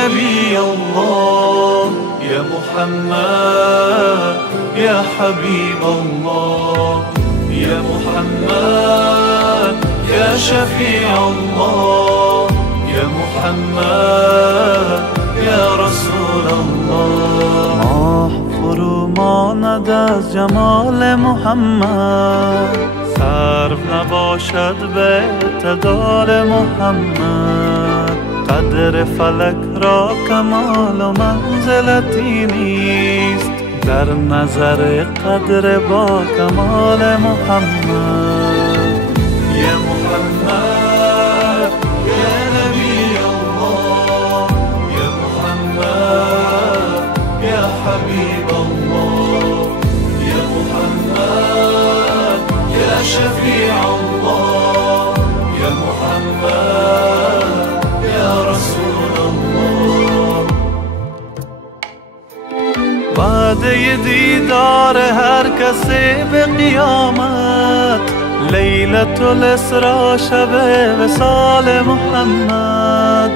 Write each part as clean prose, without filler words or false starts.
نبي الله يا محمد يا حبيب الله يا محمد يا شفيع الله يا محمد يا رسول الله. ماه فرو ماند از جمال محمد، صرف نباشد به اعتدال محمد. قدر فلک را کمال و منزلتی نیست، در نظر قدر با کمال محمد. یا محمد یا نبی الله یا محمد یا حبیب الله یا محمد یا شفیع الله یا محمد یا رسول الله. وعده دیدار هر کسی به قیامت، لیلة الاسراء شب وصال محمد،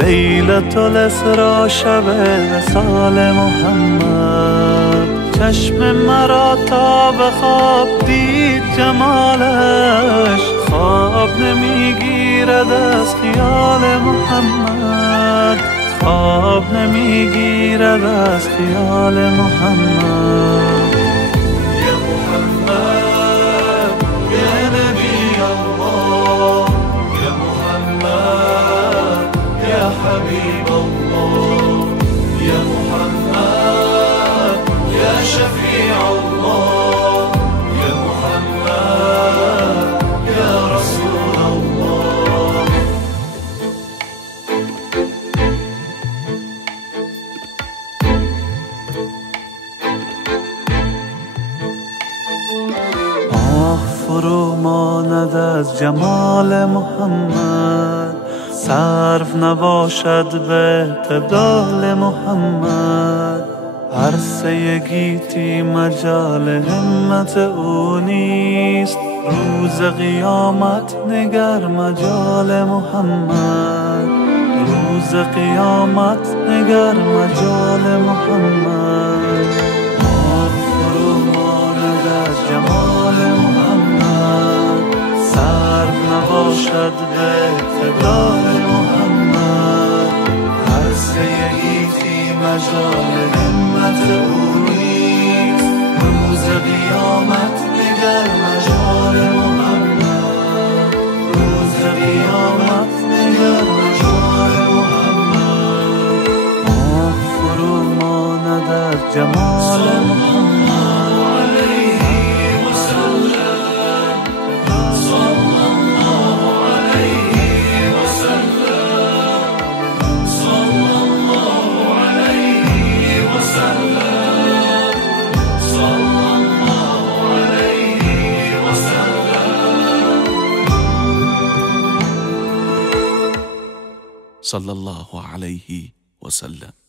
لیلة الاسراء شب وصال محمد. چشم مرا تا به خواب دید جمالش، خواب نمیگیرد از خیال محمد، خواب نمیگیرد از خیال محمد. یا محمد یا نبی الله یا محمد یا حبیب الله یا محمد یا شفیع الله یا محمد یا رسول الله. آه فرو ماند از جمال محمد، صرف نباشد به اعتدال محمد. عرصه گیتی مجال همت او نیست، روز قیامت نگر مجال محمد، روز قیامت نگر مجال محمد. آه فرو ماند از جمال محمد، صرف نباشد به اعتدال محمد. عرصه گیتی مجال همت او نیست، روز قیامت نگر مجال محمد، روز قیامت نگر مجال محمد. آه فرو ماند از جمال محمد. صلى الله عليه وسلم.